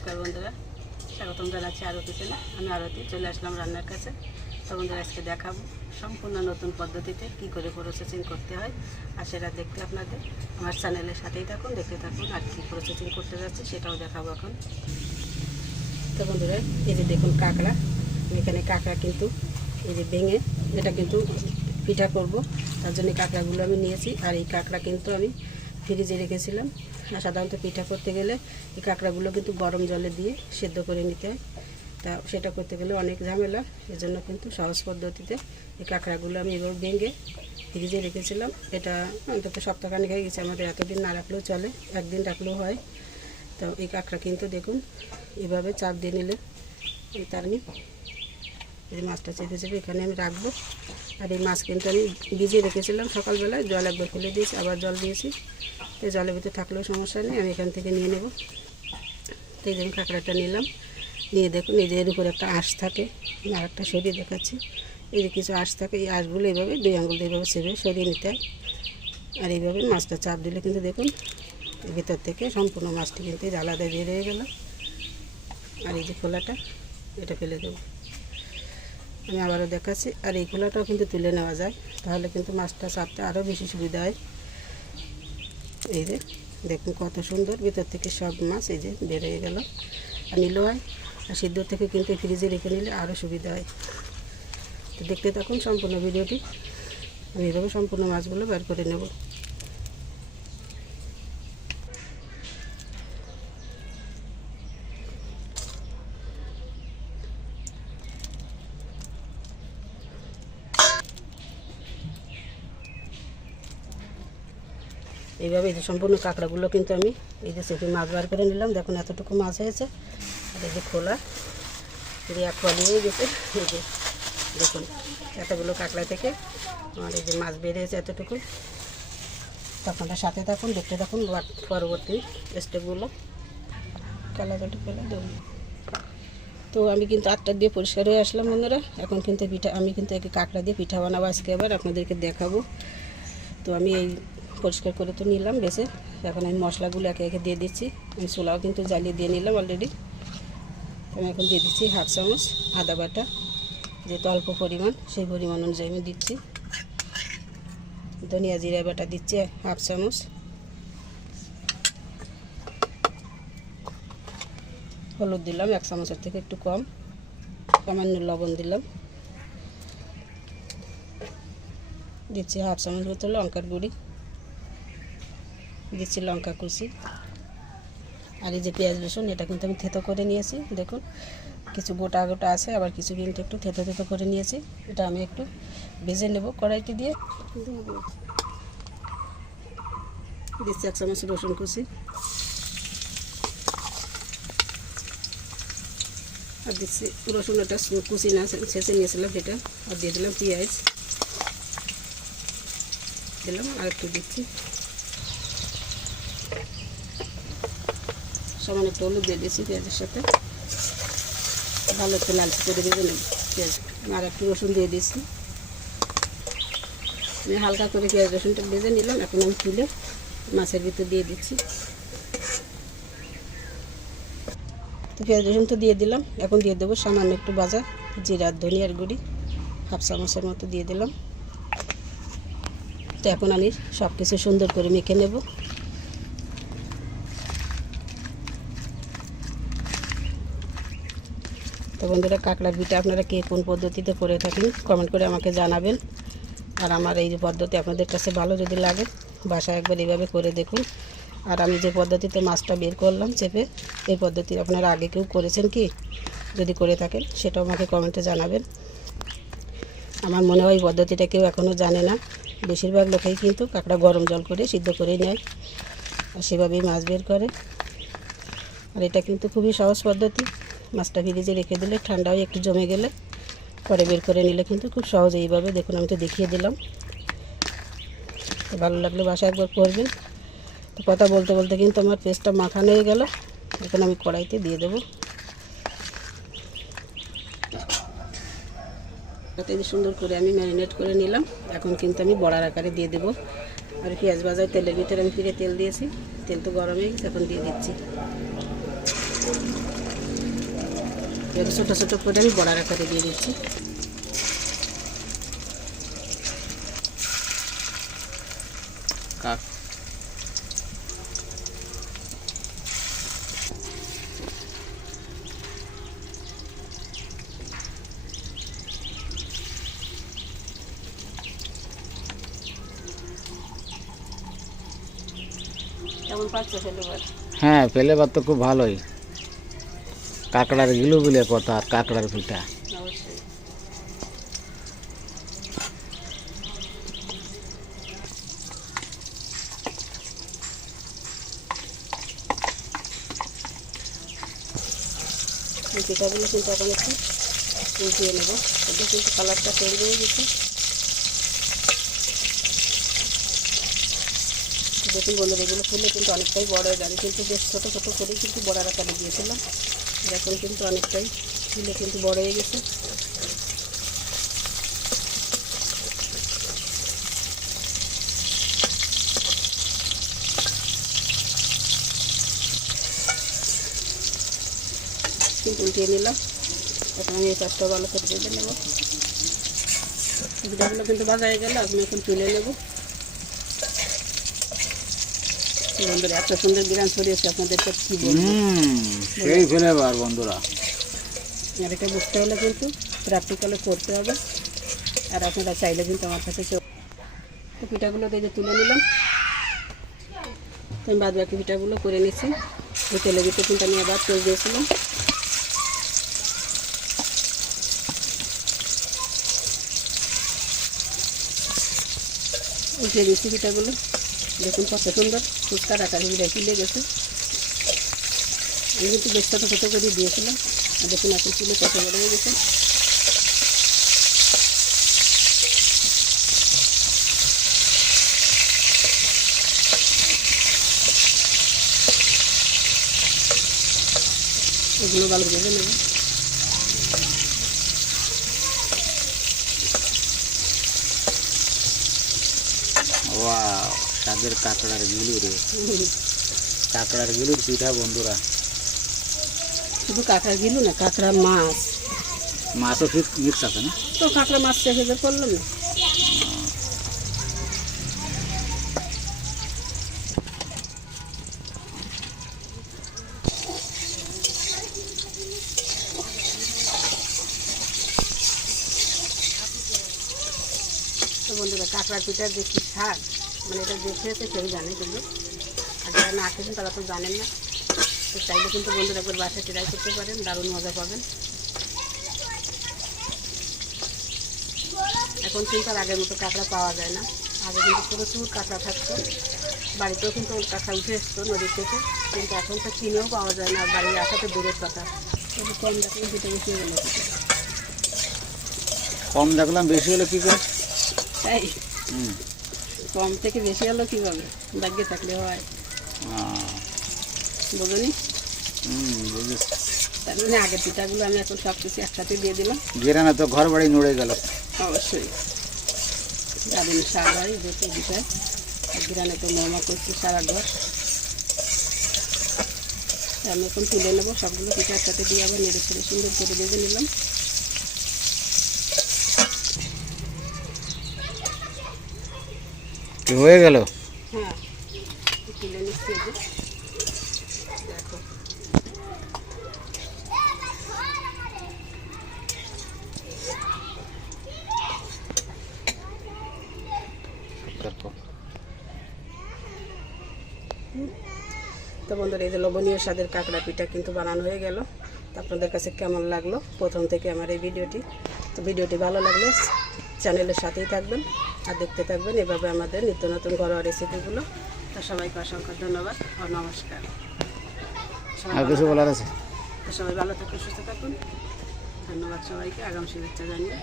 নমস্কার বন্ধুরা, স্বাগতম জানাচ্ছি আরও কিচেনে। আমি আরতি চলে আসলাম রান্নার কাছে। তো বন্ধুরা, আজকে দেখাবো সম্পূর্ণ নতুন পদ্ধতিতে কি করে প্রসেসিং করতে হয়। আর সেটা দেখতে আপনাদের আমার চ্যানেলের সাথেই থাকুন, দেখতে থাকুন। আর কি প্রসেসিং করতে যাচ্ছি সেটাও দেখাবো এখন। তো বন্ধুরা, এই যে দেখুন কাঁকড়া, এখানে কাঁকড়া কিন্তু এই যে ভেঙে এটা কিন্তু পিঠা করব, তার জন্য কাঁকড়াগুলো আমি নিয়েছি। আর এই কাঁকড়া কিন্তু আমি ফ্রিজে রেখেছিলাম। আর সাধারণত পিঠা করতে গেলে এই কাঁকড়াগুলো কিন্তু গরম জলে দিয়ে সেদ্ধ করে নিতে হয়। তা সেটা করতে গেলে অনেক ঝামেলা, এজন্য কিন্তু সহজ পদ্ধতিতে এই কাঁকড়াগুলো আমি এবার ভেঙে ফ্রিজে রেখেছিলাম। এটা অন্তত সপ্তাহখানেক হয়ে গেছে, আমাদের এতদিন না রাখলেও চলে, একদিন রাখলেও হয়। তো এই কাঁকড়া কিন্তু দেখুন এভাবে চাপ দিয়ে নিলে তার এই মাছটা চেপে চেপে এখানে আমি রাখবো। আর এই মাছ কিন্তু আমি ভিজিয়ে রেখেছিলাম সকালবেলায়, জল একবার খুলে দিয়েছি, আবার জল দিয়েছি। তো জলের ভিতরে থাকলেও সমস্যা নেই, আমি এখান থেকে নিয়ে নেব। তো এই জন্য কাঁকড়াটা নিলাম, নিয়ে দেখুন এই যে এর উপরে একটা আঁশ থাকে, আমি আর একটা সরিয়ে দেখাচ্ছি। এই যে কিছু আঁশ থাকে, এই আঁশগুলো এইভাবে 2 আঙুল দিয়ে এইভাবে সেভাবে সরিয়ে নিতে হয়। আর এইভাবে মাছটা চাপ দিলে কিন্তু দেখুন এর ভিতর থেকে সম্পূর্ণ মাছটি কিন্তু আলাদা বের হয়ে গেল। আর এই যে খোলাটা, এটা ফেলে দেবো। আমি আবারও দেখাচ্ছি। আর এই খোলাটাও কিন্তু তুলে নেওয়া যায়, তাহলে কিন্তু মাছটা চাপতে আরও বেশি সুবিধা হয়। এই যে দেখুন কত সুন্দর ভিতর থেকে সব মাছ এই যে বের হয়ে গেল। আর নিলেও হয়, আর সিদ্ধ থেকে কিন্তু ফ্রিজে রেখে নিলে আরও সুবিধা হয়। তো দেখতে থাকুন সম্পূর্ণ ভিডিওটি। আমি এইভাবে সম্পূর্ণ মাছগুলো বের করে নেব। এইভাবে এই যে সম্পূর্ণ কাঁকড়াগুলো কিন্তু আমি এই যে সেটি মাছ বার করে নিলাম। দেখুন এতটুকু মাছ হয়েছে। আর এই যে খোলা যদি এক ফলি হয়ে গেছে, এই যে দেখুন এতগুলো কাঁকড়া থেকে আমার এই যে মাছ বের হয়েছে এতটুকু। তখন সাথে থাকুন, দেখতে থাকুন পরবর্তী স্টেপগুলো। কালারটা ফেলে দেবো। তো আমি কিন্তু 8টা দিয়ে পরিষ্কার হয়ে আসলাম বন্ধুরা। এখন কিন্তু আমি কিন্তু একে কাঁকড়া দিয়ে পিঠা বানাবো আজকে, আবার আপনাদেরকে দেখাবো। তো আমি এই পরিষ্কার করে তো নিলাম বেছে, এখন আমি মশলাগুলো একে একে দিয়ে দিচ্ছি। আমি চুলাও কিন্তু জ্বালিয়ে দিয়ে নিলাম অলরেডি। আমি এখন দিয়ে দিচ্ছি 1/2 চামচ আদা বাটা, যেহেতু অল্প পরিমাণ সেই পরিমাণ অনুযায়ী আমি দিচ্ছি। ধনিয়া জিরা বাটা দিচ্ছি 1/2 চামচ, হলুদ দিলাম 1 চামচের থেকে একটু কম, সামান্য লবণ দিলাম, দিচ্ছি 1/2 চামচ মতো লঙ্কার গুঁড়ি, দিচ্ছি লঙ্কা কুচি। আর এই যে পেঁয়াজ রসুন, এটা কিন্তু আমি থেতো করে নিয়েছি। দেখুন কিছু গোটা গোটা আছে, আবার কিছু কিন্তু একটু থেতো থেতো করে নিয়েছি। এটা আমি একটু ভেজে নেব কড়াইটি দিয়ে। দিচ্ছি 1 চামচ রসুন কুচি, আর দিচ্ছি রসুন, এটা কুচি না ছেঁচে নিয়েছিলাম সেটা। আর দিয়ে দিলাম পেঁয়াজ দিলাম, আর একটু দিচ্ছি সামান্য একটু হলুদ দিয়ে দিয়েছি পেঁয়াজের সাথে। ভালো একটু লালচে করে ভেজে নেব পেঁয়াজ। আর একটু রসুন দিয়ে দিয়েছি, আমি হালকা করে পেঁয়াজ রসুনটা ভেজে নিলাম। এখন আমি তুলে মাছের ভিতর দিয়ে দিচ্ছি। তো পেঁয়াজ রসুন তো দিয়ে দিলাম, এখন দিয়ে দেবো সামান্য একটু ভাজা জিরা ধনিয়ার গুঁড়ি 1/2 চামচের মতো দিয়ে দিলাম। তো এখন আমি সব কিছু সুন্দর করে মেখে নেব। তো বন্ধুরা, কাঁকড়ার পিঠা আপনারা কে কোন পদ্ধতিতে করে থাকেন কমেন্ট করে আমাকে জানাবেন। আর আমার এই যে পদ্ধতি আপনাদের কাছে ভালো যদি লাগে, বাসায় একবার এইভাবে করে দেখুন। আর আমি যে পদ্ধতিতে মাছটা বের করলাম চেপে, এই পদ্ধতি আপনারা আগে কেউ করেছেন কি? যদি করে থাকেন সেটাও আমাকে কমেন্টে জানাবেন। আমার মনে হয় এই পদ্ধতিটা কেউ এখনও জানে না। বেশিরভাগ লোকেই কিন্তু কাঁকড়া গরম জল করে সিদ্ধ করে নেয়, আর সেভাবেই মাছ বের করে। আর এটা কিন্তু খুবই সহজ পদ্ধতি। মাছটা ফ্রিজে রেখে দিলে ঠান্ডা হয়ে একটু জমে গেলে পরে বের করে নিলে কিন্তু খুব সহজ। এইভাবে দেখুন আমি তো দেখিয়ে দিলাম। তো ভালো লাগলে বাসায় একবার করবেন। তো কথা বলতে বলতে কিন্তু আমার পেস্টটা মাখানো হয়ে গেল। এখন আমি কড়াইতে দিয়ে দেবো। তাতে সুন্দর করে আমি ম্যারিনেট করে নিলাম। এখন কিন্তু আমি বড়ার আকারে দিয়ে দেবো। আর পেঁয়াজ ভাজার তেলের ভিতরে আমি ফিরে তেল দিয়েছি, তেল তো গরম হয়ে গেছে, এখন দিয়ে দিচ্ছি। এবার ছোটো ছোটো করে আমি বড়ার আকারে দিয়ে দিচ্ছি। কেমন পাচ্ছ ফেলেবার? হ্যাঁ, ফেলেবার তো খুব ভালোই। কাঁকড়ার গিলু বলে কথা, আর কাঁকড়ার পিঠা। অবশ্যই। এই পিঠাগুলো কিন্তু এখন একটু উল্টিয়ে নেবো। এটা কিন্তু কালারটা চেঞ্জ হয়ে গেছে। দেখুন বন্ধুরা, এগুলো ফুলে কিন্তু অনেকটাই বড় হয়ে যাবে, কিন্তু বেশ ছোটো ছোটো করেই কিন্তু বড়ার আকারে দিয়েছিলাম। এখন কিন্তু অনেকটাই ফুলে কিন্তু বড় হয়ে গেছে। কিন্তু উল্টিয়ে নিলাম। এখন আমি এই পাশটা ভালো করে ভেজে নেব। পিঠাগুলো কিন্তু ভাজা হয়ে গেল, আমি এখন তুলে নেব। বন্ধুরা, এত সুন্দর গ্রাম ছড়িয়েছে, আপনাদেরকে কি বলবো। সেই ফেলেবার বন্ধুরা। আর এটা বুঝতে হলে কিন্তু প্র্যাকটিক্যালে করতে হবে। আর আপনারা চাইলে কিন্তু আমার কাছে তো পিঠাগুলো দিয়ে তুলে নিলাম। আমি বাদ বাকি পিঠাগুলো করে নিচ্ছি। ওই তেলের ভিতরে কিন্তু আমি আবার তেল দিয়েছিলাম। উঠে দিচ্ছি পিঠাগুলো। দেখুন কত সুন্দর ফুচকার আকারে তুলে গেছে। আমি কিন্তু বেশ ছোটো ছোটো করে দিয়েছিলাম। আর দেখুন এখন তুলে কত বড় হয়ে গেছে। এগুলো ভালো ভেজে নেব। ওয়াও, স্বাদের কাঁকড়ার গিলু রে। কাঁকড়ার গিলুর পিঠা বন্ধুরা। শুধু কাঁকড়া গিলু না, কাঁকড়া মাছ, মাছও ঠিক মিক্স আছে না? তো কাঁকড়া মাছ ভেজে করলাম না। তো বন্ধুরা, কাঁকড়ার পিঠার যে কী স্বাদ, মানে এটা যে খেয়েছে কেউ জানে, কিন্তু আর যারা না খেয়েছেন তারা তো জানেন না। তো চাইলে কিন্তু বন্ধুরা একবার বাসায় ট্রাই করতে পারেন, দারুণ মজা পাবেন। এখন কিন্তু আর আগের মতো কাঁকড়া পাওয়া যায় না। আগে কিন্তু প্রচুর কাঁকড়া থাকতো, বাড়িতেও কিন্তু কাঁকড়া উঠে এসতো নদীর থেকে, কিন্তু এখন তো কিনেও পাওয়া যায় না, আর বাড়ির আসা তো দূরের কথা। কিন্তু কম দেখলে যেটা বেশি হয়ে গেল। কম দেখলাম, বেশি হলে কী করে? তাই কম থেকে বেশি হলো কীভাবে? ভাগ্যে থাকলে হয়, বুঝুনি? বুঝেছি। তার মানে আগের পিঠাগুলো আমি এখন সব কিছু একসাথে দিয়ে দিলাম। গেরানা তো ঘর বাড়ি নড়ে গেল। অবশ্যই দারুণ স্বাদ হয় দেখে পিঠায়। গ্রানে তো মোমা করছি সারা ঘর। আমি এখন তুলে নেবো সবগুলো পিঠা একসাথে দিয়ে আবার নেড়ে ছেড়ে সুন্দর করে ভেজে নিলাম। হয়ে গেল। হ্যাঁ, তুলে নিচ্ছি। দেখো তো বন্ধুরা, এই যে লবণীয় স্বাদের কাঁকড়া পিঠা কিন্তু বানানো হয়ে গেল। তো আপনাদের কাছে কেমন লাগলো প্রথম থেকে আমার এই ভিডিওটি? তো ভিডিওটি ভালো লাগলে চ্যানেলের সাথেই থাকবেন আর দেখতে থাকবেন এভাবে আমাদের নিত্য নতুন ঘরোয়া রেসিপিগুলো। তো সবাইকে অসংখ্য ধন্যবাদ ও নমস্কার। আর কিছু বলার আছে? তো সবাই ভালো থাকুন, সুস্থ থাকুন। ধন্যবাদ সবাইকে, আগাম শুভেচ্ছা জানিয়ে।